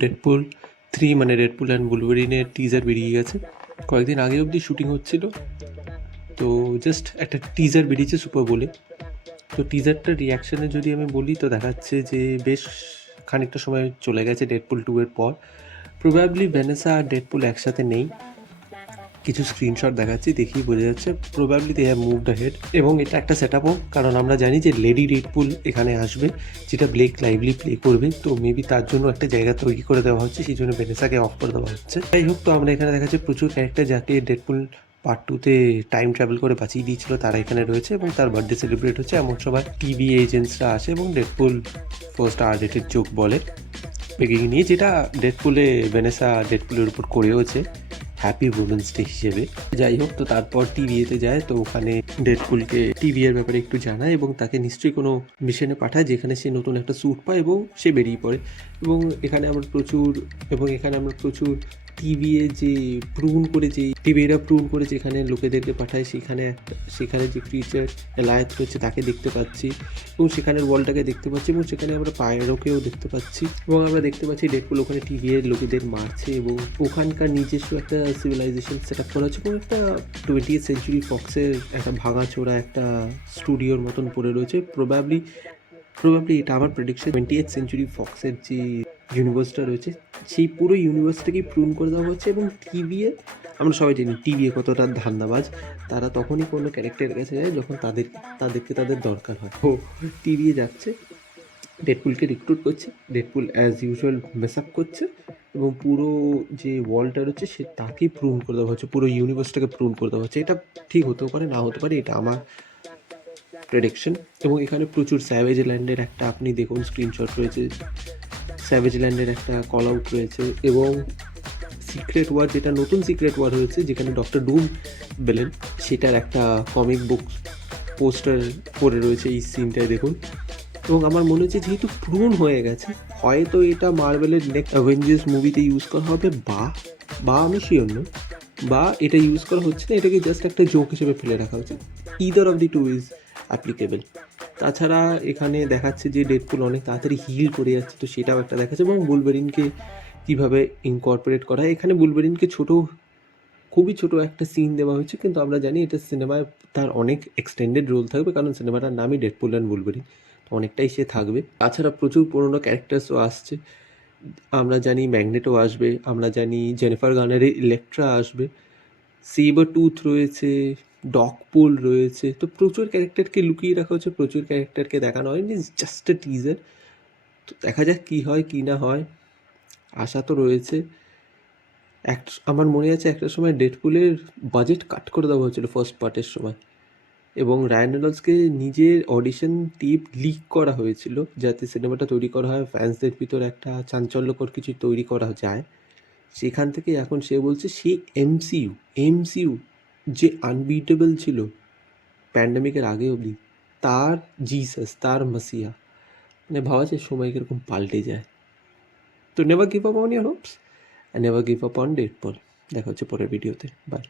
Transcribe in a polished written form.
Deadpool 3 মানে Deadpool and বুলভারিনের teaser বেরিয়ে গেছে। কয়েকদিন আগে অবধি শুটিং হচ্ছিল, তো জাস্ট একটা টিজার বেরিয়েছে সুপার বোলে। তো টিজারটার রিয়াকশানে যদি আমি বলি তো দেখাচ্ছে যে বেশ খানিকটা সময় চলে গেছে ডেডপুল 2 এর পর। প্রবাবলি ভ্যানেসা আর ডেডপুল একসাথে নেই। কিছু স্ক্রিনশট দেখাচ্ছি, দেখেই বোঝা যাচ্ছে probably they have moved ahead. এবং এটা একটা সেট আপও, কারণ আমরা জানি যে লেডি ডেডপুল এখানে আসবে, যেটা ব্লেক লাইভলি প্লে করবে। তো মেবি তার জন্য একটা জায়গা তৈরি করে দেওয়া হচ্ছে, সেই জন্য ভ্যানেসাকে অফ করে দেওয়া হচ্ছে। যাই হোক, তো আমরা এখানে দেখাচ্ছি প্রচুর ক্যারেক্টার যাকে ডেডপুল পার্ট 2-তে টাইম ট্রাভেল করে বাঁচিয়ে দিয়েছিল, তারা এখানে রয়েছে এবং তার বার্থডে সেলিব্রেট হচ্ছে। এমন সময় টিভি এজেন্টসরা আসে এবং ডেডপুল ফার্স্ট আর রেটেড জোক বলে বেগিং নিয়ে, যেটা ডেডপুলে ভ্যানেসা ডেডপুলের উপর করেওছে হ্যাপি উমেন্স ডে হিসেবে। যাই হোক, তো তারপর টিভিএতে যায়, তো ওখানে ডেডপুলকে টিভি এর ব্যাপারে একটু জানায় এবং তাকে নিশ্চয়ই কোনো মিশনে পাঠায় যেখানে সে নতুন একটা স্যুট পায় এবং সে বেরিয়ে পড়ে। এবং এখানে আমরা প্রচুর টিভিএ যে প্রুন করে, যে টিভিএরা প্রুন করে যেখানে লোকেদেরকে পাঠায়, সেখানে যে ক্রিচার এলায়েত রয়েছে তাকে দেখতে পাচ্ছি এবং সেখানের ওয়ালটাকে দেখতে পাচ্ছি এবং সেখানে আমরা পায়রোকেও দেখতে পাচ্ছি এবং আমরা দেখতে পাচ্ছি ডেডপুল ওখানে টিভিএর লোকেদের মারছে এবং ওখানকার নিজস্ব একটা সিভিলাইজেশন সেট আপ করা হচ্ছে এবং একটা 20th সেঞ্চুরি ফক্সের একটা ভাঙাচোরা একটা স্টুডিওর মতন পড়ে রয়েছে। প্রবাবলি এটা আমার প্রেডিকশন, 20th সেঞ্চুরি ফক্সের যে ইউনিভার্সটা রয়েছে সেই পুরো ইউনিভার্সটাকেই প্রুন করে দেওয়া হচ্ছে। এবং টিভিএ, আমরা সবাই জানি টিভিএ কতটা ধান্দাবাজ, তারা তখনই কোনো ক্যারেক্টারের কাছে যায় যখন তাদেরকে তাদের দরকার হয়। তো টিভিএ যাচ্ছে, ডেডপুলকে রিক্রুট করছে, Deadpool as usual mace up করছে এবং পুরো যে ওয়ার্ল্ডটা রয়েছে সে তাকেই প্রুন করে দেওয়া হচ্ছে, পুরো ইউনিভার্সটাকে প্রুন করে দেওয়া হচ্ছে। এটা ঠিক হতেও পারে, না হতে পারে, এটা আমার প্রেডিকশন। এবং এখানে প্রচুর স্যাভেজ ল্যান্ডের একটা আপনি দেখুন স্ক্রিনশট রয়েছে, স্যাভেজ ল্যান্ডের একটা কল আউট রয়েছে এবং সিক্রেট ওয়ার, যেটা নতুন সিক্রেট ওয়ার হয়েছে যেখানে ডক্টর ডুম বেলেন, সেটার একটা কমিক বুক পোস্টার পড়ে রয়েছে এই সিনটায় দেখুন। এবং আমার মনে হচ্ছে যেহেতু প্রুন হয়ে গেছে, হয়তো এটা মার্ভেলের নেক্সট অ্যাভেঞ্জার্স মুভিতে ইউজ করা হবে, বা আমি শিওর নই, বা এটা ইউজ করা হচ্ছে না, এটাকে জাস্ট একটা জোক হিসেবে ফেলে রাখা উচিত। Either of the two is applicable. তাছাড়া এখানে দেখাচ্ছে যে ডেডপুল অনেক তাড়াতাড়ি হিল করে যাচ্ছে, তো সেটাও একটা দেখাচ্ছে। এবং বুলভারিনকে কীভাবে ইনকর্পোরেট করা হয়, এখানে বুলভারিনকে খুবই ছোট একটা সিন দেওয়া হয়েছে, কিন্তু আমরা জানি এটা সিনেমায় তার অনেক এক্সটেন্ডেড রোল থাকবে, কারণ সিনেমাটার নামই ডেডপুল অ্যান্ড বুলভারিন, অনেকটাই সে থাকবে। তাছাড়া প্রচুর পুরোনো ক্যারেক্টার্সও আসছে, আমরা জানি ম্যাগনেটো আসবে, আমরা জানি জেনিফার গার্নারের ইলেকট্রা আসবে, সেবার টুথ রয়েছে, ডগপুল রয়েছে। তো প্রচুর ক্যারেক্টারকে লুকিয়ে রাখা হচ্ছে, প্রচুর ক্যারেক্টারকে দেখানো হয়নি, জাস্ট এ টিজার। তো দেখা যাক কী হয় কী না হয়, আশা তো রয়েছে। আমার মনে আছে একটা সময় ডেডপুলের বাজেট কাট করে দেওয়া হয়েছিল ফার্স্ট পার্টের সময়, এবং রায়ান রেনল্ডসকে নিজের অডিশন টেপ লিক করা হয়েছিল যাতে সিনেমাটা তৈরি করা হয়, ফ্যান্সদের ভিতর একটা চাঞ্চল্যকর কিছু তৈরি করা যায়। সেখান থেকে এখন সে বলছে সে এমসিইউ যে আনবিটেবল ছিল প্যান্ডামিকের আগে অবধি, তার জিসাস, তার মাসিয়া, মানে ভাবা যায় সময় কীরকম পাল্টে যায়। তো never give up on year Hopes, and never give up on Deadpool. দেখা হচ্ছে পরের ভিডিওতে, বাই।